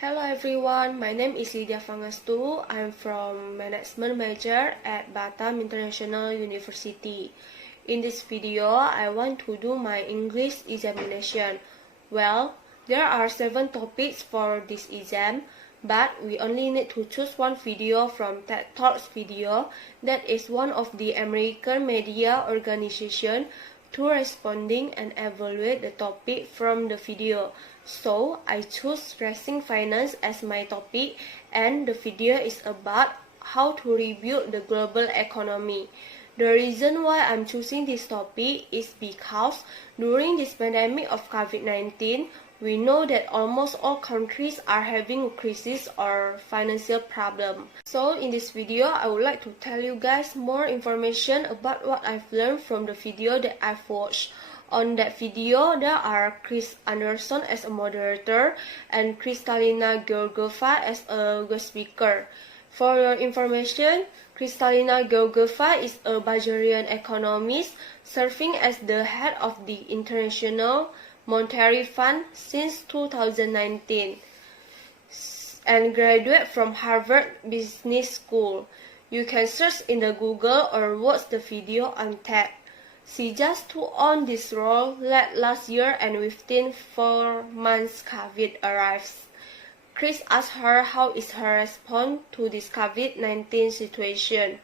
Hello everyone, my name is Lydia Fangastu. I'm from Management Major at Batam International University. In this video, I want to do my English examination. Well, there are 7 topics for this exam, but we only need to choose one video from TED Talks video that is one of the American media organization to responding and evaluate the topic from the video. So I choose Rising Finance as my topic, and the video is about how to rebuild the global economy. The reason why I'm choosing this topic is because during this pandemic of COVID-19, we know that almost all countries are having a crisis or financial problem. So in this video, I would like to tell you guys more information about what I've learned from the video that I've watched. On that video, there are Chris Anderson as a moderator and Kristalina Georgieva as a guest speaker. For your information, Kristalina Georgieva is a Bulgarian economist serving as the head of the International Monetary Fund since 2019 and graduate from Harvard Business School. You can search in the Google or watch the video on TED. She just took on this role late last year, and within 4 months COVID arrives. Chris asked her how is her response to this COVID-19 situation.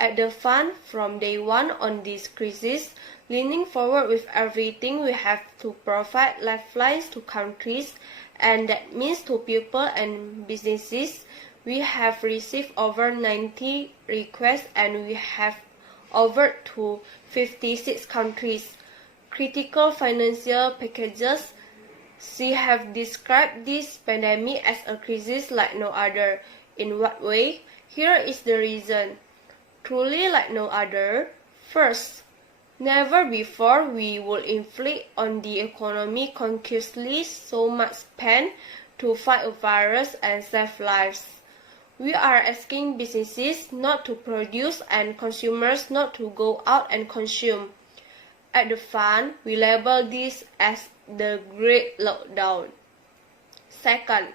At the fund, from day one on this crisis, leaning forward with everything we have to provide lifelines to countries, and that means to people and businesses. We have received over 90 requests and we have over to 56 countries. Critical financial packages. She have described this pandemic as a crisis like no other. In what way? Here is the reason. Truly like no other. First, never before we would inflict on the economy consciously so much pain to fight a virus and save lives. We are asking businesses not to produce and consumers not to go out and consume. At the fund, we label this as the Great Lockdown. Second,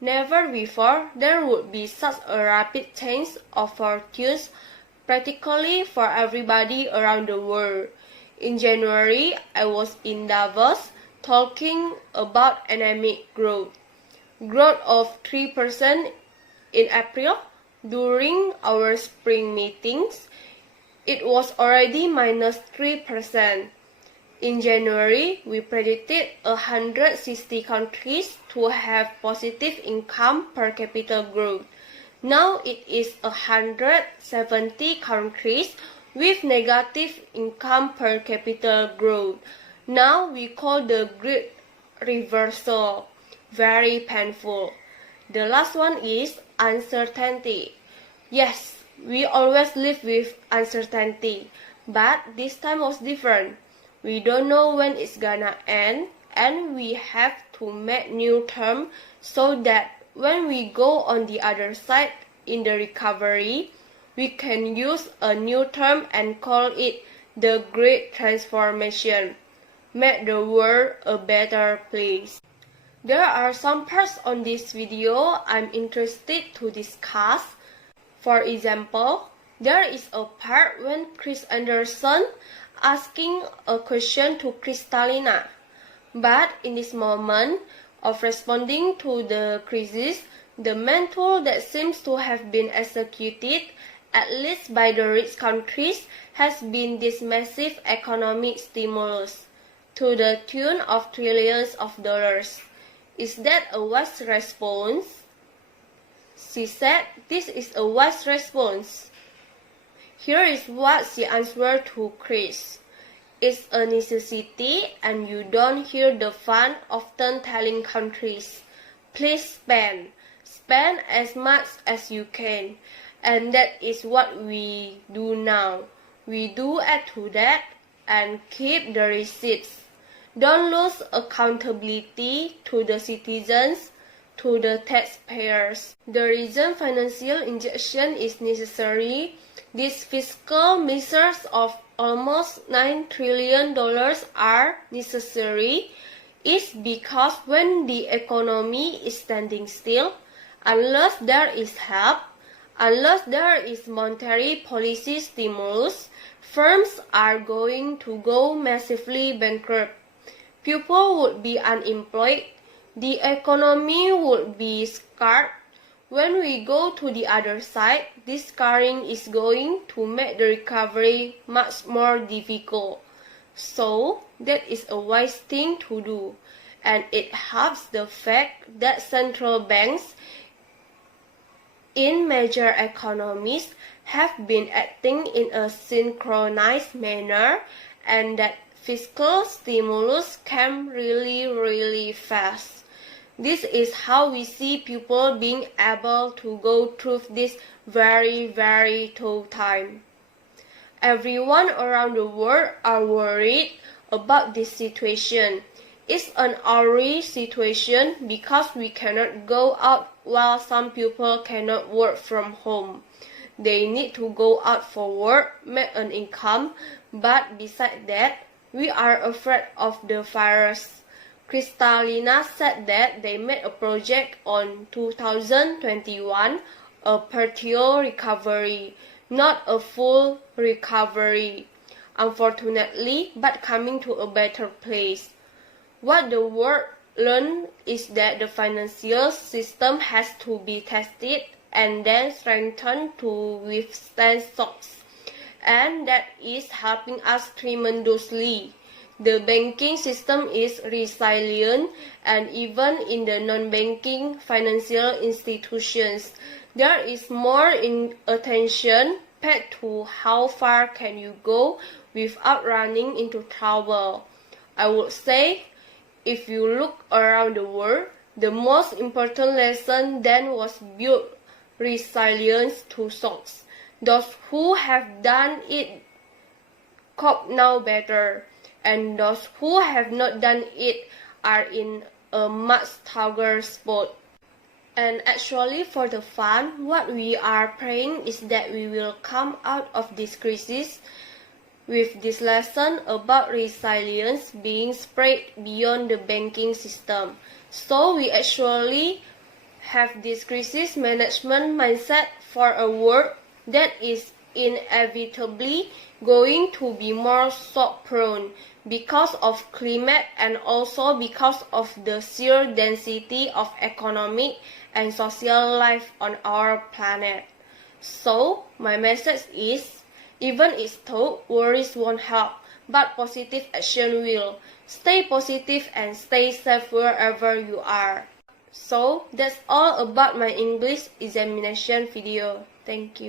never before there would be such a rapid change of fortunes practically for everybody around the world. In January, I was in Davos talking about anemic growth. Growth of 3% in April. During our spring meetings, it was already minus 3%. In January, we predicted 160 countries to have positive income per capita growth. Now it is 170 countries with negative income per capita growth. Now we call the great reversal. Very painful. The last one is uncertainty. Yes, we always live with uncertainty, but this time was different. We don't know when it's gonna end, and we have to make new terms so that when we go on the other side in the recovery, we can use a new term and call it the Great Transformation. Make the world a better place. There are some parts on this video I'm interested to discuss. For example, there is a part when Chris Anderson asking a question to Kristalina. But in this moment of responding to the crisis, the main tool that seems to have been executed, at least by the rich countries, has been this massive economic stimulus to the tune of trillions of dollars. Is that a wise response? She said this is a wise response. Here is what she answered to Chris. It's a necessity, and you don't hear the fund often telling countries, please spend. Spend as much as you can. And that is what we do now. We do add to that and keep the receipts. Don't lose accountability to the citizens, to the taxpayers. The reason financial injection is necessary, these fiscal measures of almost $9 trillion are necessary, It's because when the economy is standing still, unless there is help, unless there is monetary policy stimulus, firms are going to go massively bankrupt. People would be unemployed, the economy would be scarred. When we go to the other side, this scarring is going to make the recovery much more difficult. So, that is a wise thing to do, and it helps the fact that central banks in major economies have been acting in a synchronized manner, and that fiscal stimulus came really fast. This is how we see people being able to go through this very tough time. Everyone around the world are worried about this situation. It's an awry situation because we cannot go out while some people cannot work from home. They need to go out for work, make an income, but besides that, we are afraid of the virus. Kristalina said that they made a project on 2021, a partial recovery, not a full recovery, unfortunately, but coming to a better place. What the world learned is that the financial system has to be tested and then strengthened to withstand shocks, and that is helping us tremendously. The banking system is resilient, and even in the non-banking financial institutions, there is more attention paid to how far can you go without running into trouble. I would say, if you look around the world, the most important lesson then was build resilience to shocks. Those who have done it cope now better, and those who have not done it are in a much tougher spot. And actually, for the fun, what we are praying is that we will come out of this crisis with this lesson about resilience being spread beyond the banking system. So we actually have this crisis management mindset for a world that is inevitably going to be more shock prone because of climate and also because of the sheer density of economic and social life on our planet. So my message is, even if tough, worries won't help, but positive action will. Stay positive and stay safe wherever you are. So that's all about my English examination video. Thank you.